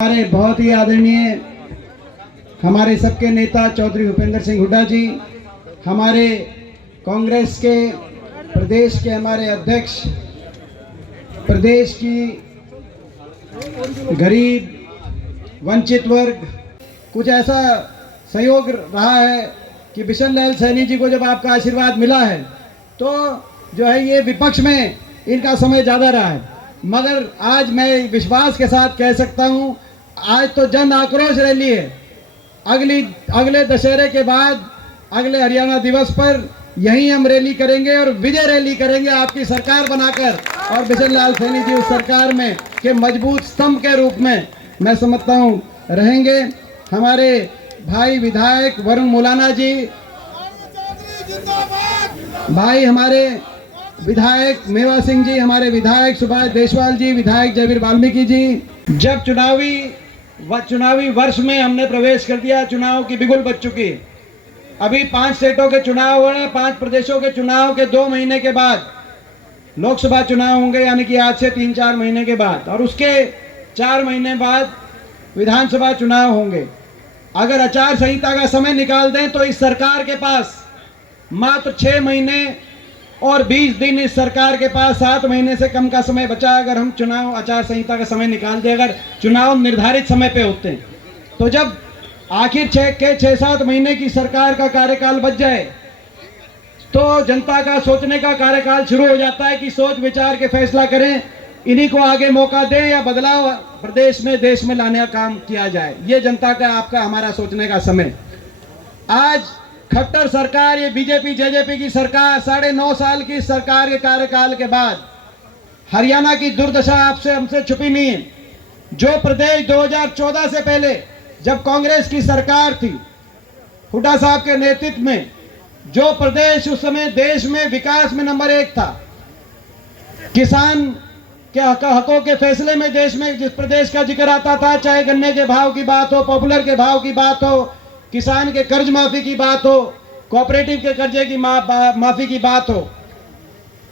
हमारे बहुत ही आदरणीय हमारे सबके नेता चौधरी भूपेंद्र सिंह हुड्डा जी, हमारे कांग्रेस के प्रदेश के हमारे अध्यक्ष, प्रदेश की गरीब वंचित वर्ग, कुछ ऐसा संयोग रहा है कि बिशन लाल सैनी जी को जब आपका आशीर्वाद मिला है तो जो है ये विपक्ष में इनका समय ज़्यादा रहा है, मगर आज मैं विश्वास के साथ कह सकता हूँ आज तो जन आक्रोश रैली है। अगले दशहरे के बाद अगले हरियाणा दिवस पर यहीं हम रैली करेंगे और विजय रैली करेंगे आपकी सरकार बनाकर, और बिशन लाल सैनी जी उस सरकार में के मजबूत स्तंभ के रूप में मैं समझता हूँ रहेंगे। हमारे भाई विधायक वरुण मोलाना जी, भाई हमारे विधायक मेवा सिंह जी, हमारे विधायक सुभाष देशवाल जी, विधायक जयवीर वाल्मीकि जी, जब चुनावी वर्ष में हमने प्रवेश कर दिया, चुनाव की बिगुल बज चुकी। अभी 5 स्टेटों के चुनाव हो रहे हैं, 5 प्रदेशों के चुनाव के 2 महीने के बाद लोकसभा चुनाव होंगे, यानी कि आज से 3-4 महीने के बाद, और उसके 4 महीने बाद विधानसभा चुनाव होंगे। अगर आचार संहिता का समय निकाल दें तो इस सरकार के पास मात्र 6 महीने और 20 दिन, इस सरकार के पास 7 महीने से कम का समय बचा। अगर हम चुनाव आचार संहिता का समय निकाल दें, अगर चुनाव निर्धारित समय पे होते हैं, तो जब आखिर 6-7 महीने की सरकार का कार्यकाल बच जाए तो जनता का सोचने का कार्यकाल शुरू हो जाता है कि सोच विचार के फैसला करें, इन्हीं को आगे मौका दें या बदलाव प्रदेश में देश में लाने का काम किया जाए। ये जनता का आपका हमारा सोचने का समय। आज खट्टर सरकार, ये बीजेपी जेजेपी की सरकार, 9.5 साल की सरकार के कार्यकाल के बाद हरियाणा की दुर्दशा आपसे हमसे छुपी नहीं है। जो प्रदेश 2014 से पहले जब कांग्रेस की सरकार थी, हुड्डा साहब के नेतृत्व में, जो प्रदेश उस समय देश में विकास में नंबर 1 था, किसान के हकों के फैसले में देश में जिस प्रदेश का जिक्र आता था, चाहे गन्ने के भाव की बात हो, पॉपुलर के भाव की बात हो, किसान के कर्ज माफी की बात हो, कोऑपरेटिव के कर्जे की माफी की बात हो,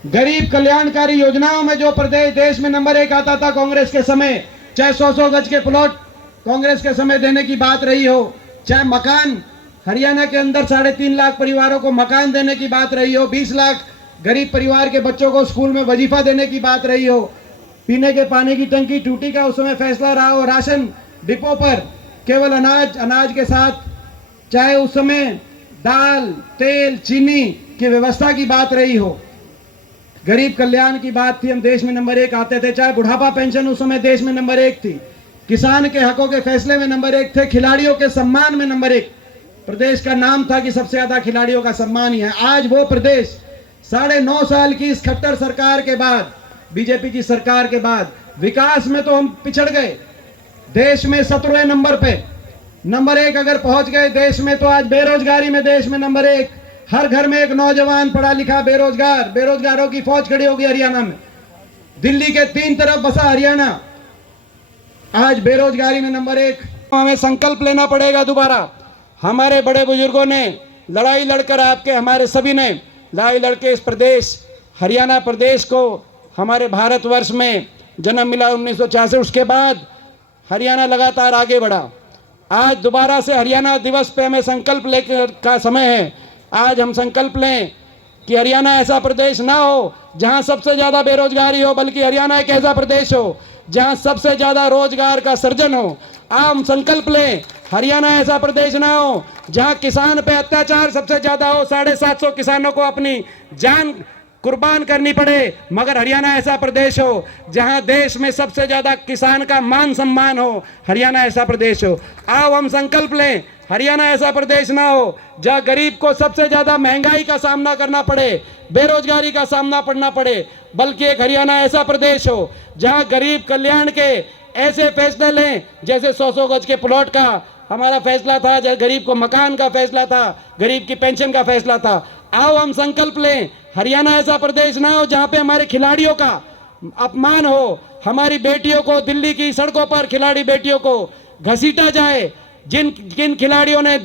गरीब कल्याणकारी योजनाओं में जो प्रदेश देश में नंबर 1 आता था कांग्रेस के समय, चाहे 100 गज के प्लॉट कांग्रेस के समय देने की बात रही हो, चाहे मकान हरियाणा के अंदर 3.5 लाख परिवारों को मकान देने की बात रही हो, 20 लाख गरीब परिवार के बच्चों को स्कूल में वजीफा देने की बात रही हो, पीने के पानी की टंकी टूटी का उस समय फैसला रहा हो, राशन डिपो पर केवल अनाज के साथ, चाहे उस समय दाल तेल चीनी की व्यवस्था की बात रही हो, गरीब कल्याण की बात थी, हम देश में नंबर 1 आते थे, चाहे बुढ़ापा पेंशन उस समय देश में नंबर 1 थी, किसान के हकों के फैसले में नंबर 1 थे, खिलाड़ियों के सम्मान में नंबर 1 प्रदेश का नाम था कि सबसे ज्यादा खिलाड़ियों का सम्मान ही है। आज वो प्रदेश 9.5 साल की इस खट्टर सरकार के बाद, बीजेपी की सरकार के बाद, विकास में तो हम पिछड़ गए। देश में 17वें नंबर पे, नंबर 1 अगर पहुंच गए देश में, तो आज बेरोजगारी में देश में नंबर 1, हर घर में एक नौजवान पढ़ा लिखा बेरोजगार, बेरोजगारों की फौज खड़ी होगी हरियाणा में। दिल्ली के 3 तरफ बसा हरियाणा आज बेरोजगारी में नंबर 1। हमें संकल्प लेना पड़ेगा दोबारा। हमारे बड़े बुजुर्गों ने लड़ाई लड़कर, आपके हमारे सभी ने लड़ाई लड़के इस प्रदेश हरियाणा प्रदेश को हमारे भारतवर्ष में जन्म मिला 1966। उसके बाद हरियाणा लगातार आगे बढ़ा। आज दोबारा से हरियाणा दिवस पे हमें संकल्प लेकर का समय है। आज हम संकल्प लें कि हरियाणा ऐसा प्रदेश ना हो जहां सबसे ज़्यादा बेरोजगारी हो, बल्कि हरियाणा एक ऐसा प्रदेश हो जहां सबसे ज़्यादा रोजगार का सृजन हो। हम संकल्प लें हरियाणा ऐसा प्रदेश ना हो जहां किसान पे अत्याचार सबसे ज़्यादा हो, 750 किसानों को अपनी जान कुर्बान करनी पड़े, मगर हरियाणा ऐसा प्रदेश हो जहां देश में सबसे ज्यादा किसान का मान सम्मान हो, हरियाणा ऐसा प्रदेश हो। आओ हम संकल्प लें हरियाणा ऐसा प्रदेश ना हो जहां गरीब को सबसे ज्यादा महंगाई का सामना करना पड़े, बेरोजगारी का सामना करना पड़े, बल्कि एक हरियाणा ऐसा प्रदेश हो जहां गरीब कल्याण के ऐसे फैसले लें, जैसे 100 गज के प्लॉट का हमारा फैसला था, जैसे गरीब को मकान का फैसला था, गरीब की पेंशन का फैसला था। आओ हम संकल्प लें हरियाणा ऐसा प्रदेश ना हो जहां पे हमारे खिलाड़ियों का अपमान हो, हमारी बेटियों को दिल्ली की सड़कों पर खिलाड़ी बेटियों को घसीटा जाए, जिन खिलाड़ियों ने